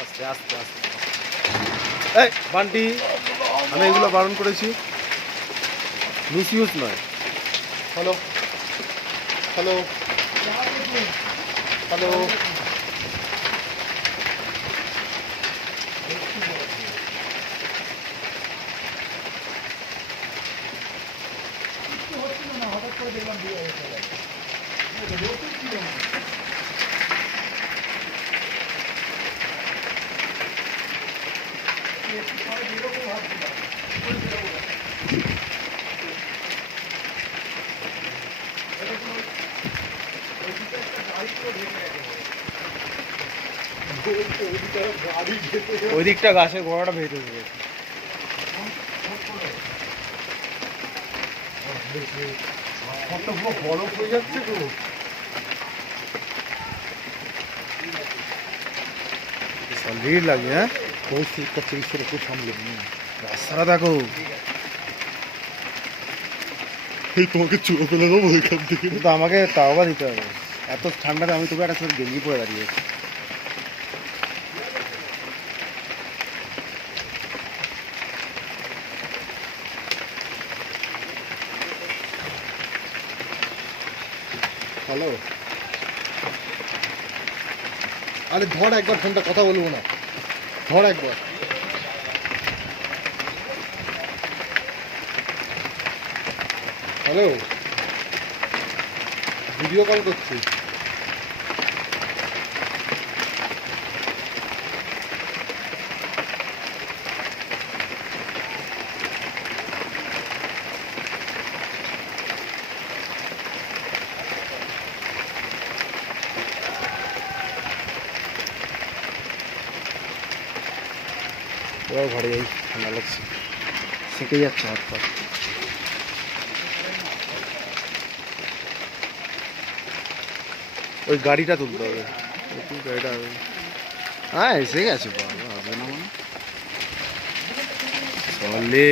আস্তে আস্তে আস্তে এই বান্টি, আমি এগুলো বারণ করেছি, মিস ইউজ নয়। হ্যালো হ্যালো হ্যালো, হঠাৎ করে দেখলাম ওই দিকটা গাছের গোড়াটা ভেতরে গেছে। বরফ হয়ে যাচ্ছে তো, ভিড় লাগে। হ্যাঁ, পরিস্থিতিটা চিকিৎসার একটু সামলে রাস্তাটা দেখো। তোমাকে চুয়ো ফেলে দেবো ওইখান থেকে, কিন্তু আমাকে তাওবা দিতে হবে। এত ঠান্ডাতে আমি তোকে একটা গেঞ্জি পরে দাঁড়িয়েছি। হ্যালো, আরে ধর একবার ফোনটা, কথা বলবো না, ধর একবার। হ্যালো, ভিডিও কল করছি। এবার ঘরে যাই, ঠান্ডা লাগছে, সেঁকে যাচ্ছে হাত পা। ওই গাড়িটা তুলতে হবে, গাড়িটা হবে। হ্যাঁ এসে গেছে, বাবা হবে না মানে। চলে।